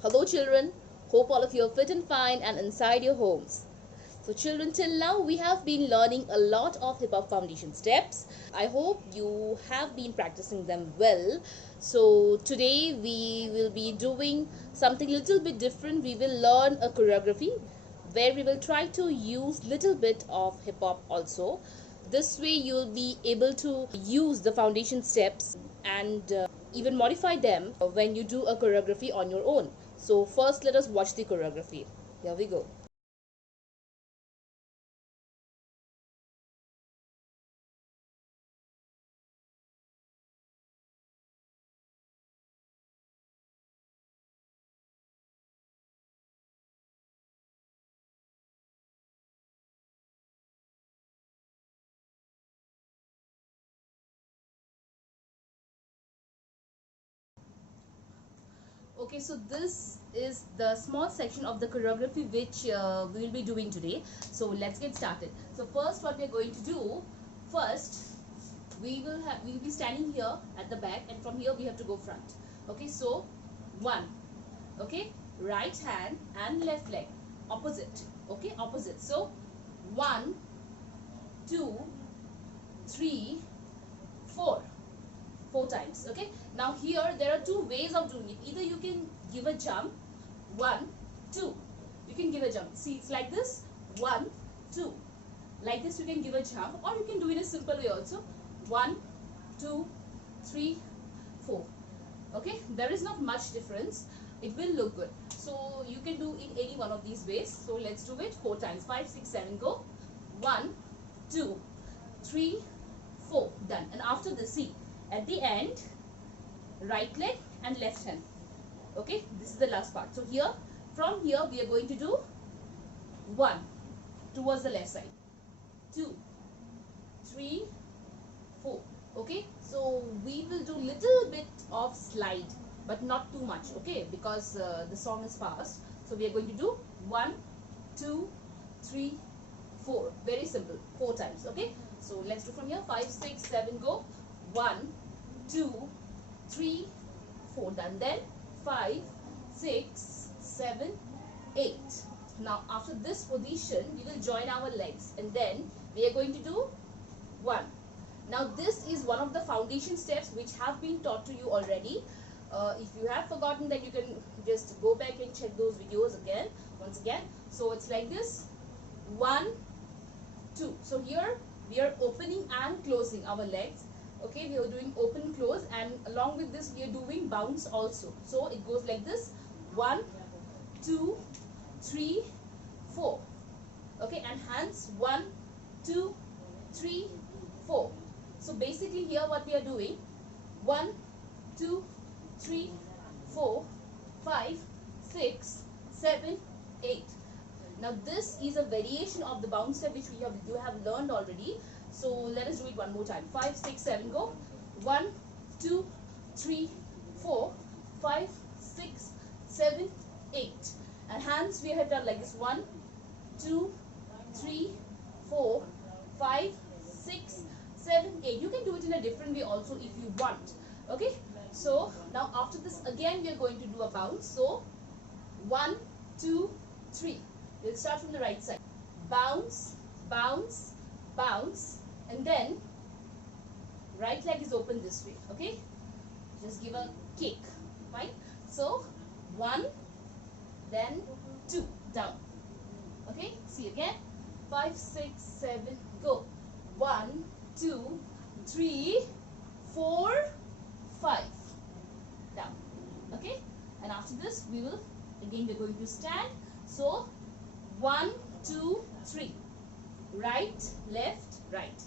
Hello children, hope all of you are fit and fine and inside your homes. So children, till now we have been learning a lot of hip hop foundation steps. I hope you have been practicing them well. So today we will be doing something little bit different. We will learn a choreography where we will try to use little bit of hip hop also. This way you'll be able to use the foundation steps and even modify them when you do a choreography on your own. So first let us watch the choreography. Here we go. Okay, so this is the small section of the choreography which we will be doing today. So let's get started. So first what we are going to do, first we will be standing here at the back, and from here we have to go front. Okay, so one, okay, right hand and left leg opposite. Okay, opposite. So one, two, three, four times. Okay, now here there are two ways of doing it. Either you can give a jump, one, two, you can give a jump. See, it's like this, one, two, like this you can give a jump, or you can do it in a simple way also, one, two, three, four. Okay, there is not much difference, it will look good. So you can do in any one of these ways. So let's do it four times. 5, 6, 7, go. One, two, three, four, done. And after this, see, at the end, right leg and left hand. Okay, this is the last part. So here, from here we are going to do one towards the left side, two, three, four. Okay, so we will do little bit of slide but not too much, okay, because the song is fast. So we are going to do one, two, three, four. Very simple, four times. Okay, so let's do from here. 5, 6, 7, go. One, two, three, four, done. Then 5, 6, 7, 8. Now after this position we will join our legs, and then we are going to do one. Now this is one of the foundation steps which have been taught to you already. If you have forgotten, then you can just go back and check those videos again, once again. So it's like this, one, two. So here we are opening and closing our legs. Okay, we are doing open close, and along with this we are doing bounce also. So it goes like this, one, two, three, four. Okay, and hands, one, two, three, four. So basically here what we are doing, one, two, three, four, 5, 6, 7, 8. Now this is a variation of the bounce step which you have learned already. So let us do it one more time. 5, 6, 7, go. 1, 2, 3, 4, 5, 6, 7, 8. And hands we have done like this, 1, 2, 3, 4, 5, 6, 7, 8. You can do it in a different way also if you want. Okay, so now after this again we are going to do a bounce. So 1, 2, 3. We'll start from the right side. Bounce, bounce, bounce, and then right leg is open this way. Okay, just give a kick. Fine. So 1, then 2, down. Okay, see again. 5, 6, 7, go. 1, 2, 3, 4, 5, down. Okay, and after this we will again, we're going to stand. So 1, 2, 3, right, left, right.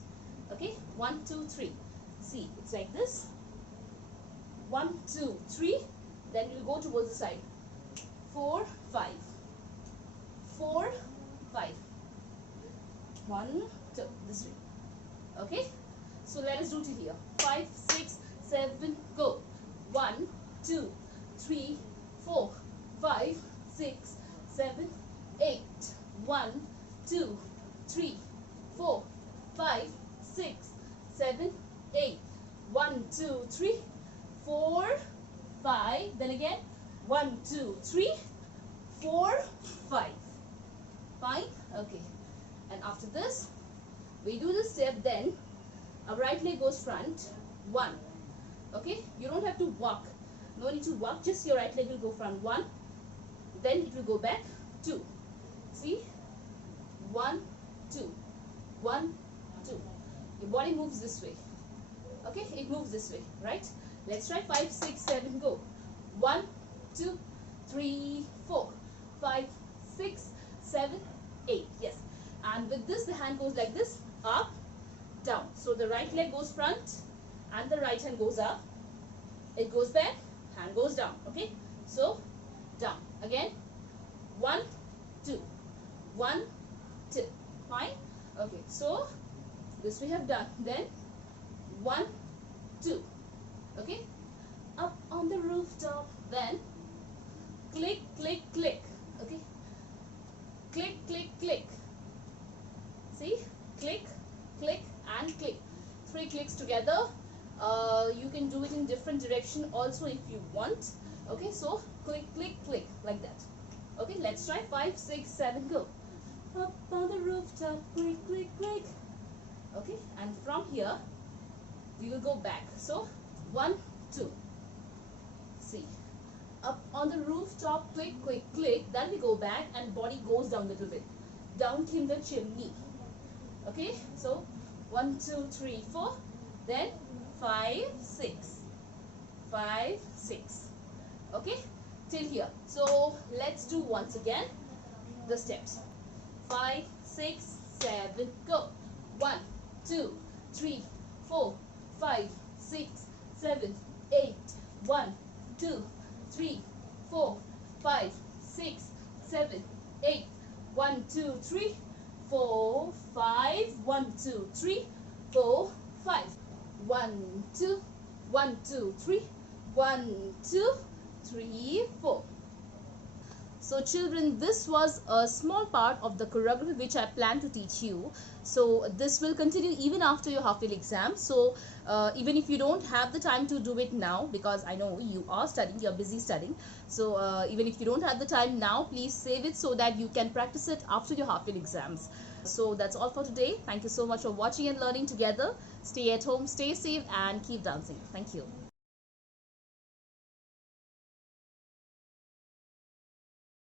Okay, 1, 2, 3. See, it's like this, 1, 2, 3. Then we'll go towards the side, 4, 5, 4, 5, 1, 2, this way. Okay, so let us do to here. 5, 6, 7, go. 1, 2, 3, 4, 5, 6, 7, 8. 1, 2, 3, 4, 5, 6, 7, 8. 1, 2, 3, 4, 5. Then again 1, 2, 3, 4, 5. Fine? Okay. And after this, we do this step, then our right leg goes front. 1. Okay? You don't have to walk. No need to walk. Just your right leg will go front. 1. Then it will go back. 2. See? 1, 2. 1, 2. Your body moves this way. Okay? It moves this way. Right? Let's try 5, 6, 7. Go. 1, 2, 3, 4, 5, 6, 7, 8. Yes. And with this, the hand goes like this. Up, down. So the right leg goes front and the right hand goes up. It goes back, hand goes down. Okay? So, down. Again. 1, 2. 1, 2. Fine? Okay. So, this we have done. Then, 1, 2. Okay? Up on the rooftop. Then, click, click, click. Okay? Click, click, click. See? Click, click, and click. 3 clicks together. You can do it in different direction also if you want. Okay? So, click, click, click. Like that. Okay? Let's try 5, 6, 7. Go. Up on the rooftop. Click, click, click. Okay? And from here, we will go back. So, 1, 2. See? Up on the rooftop, click, click, click. Then we go back and body goes down a little bit. Down came the chimney. Okay, so 1, 2, 3, 4. Then 5, 6. 5, 6. Okay, till here. So let's do once again the steps. 5, 6, 7. Go. 1, 2, 3, 4, 5, 6, 7, 8. 1, 2, 3, 4, 5, 6, 7, 8. 1, 2, 3, 4, 5. 1, 2, 3, 4, 5. 1, 2, 1, 2, 3, 1, 2, 3, 4. So children, this was a small part of the choreography which I plan to teach you. So this will continue even after your half-yearly exam. So even if you don't have the time to do it now, because I know you are studying, you're busy studying. So even if you don't have the time now, please save it so that you can practice it after your half-yearly exams. So that's all for today. Thank you so much for watching and learning together. Stay at home, stay safe, and keep dancing. Thank you.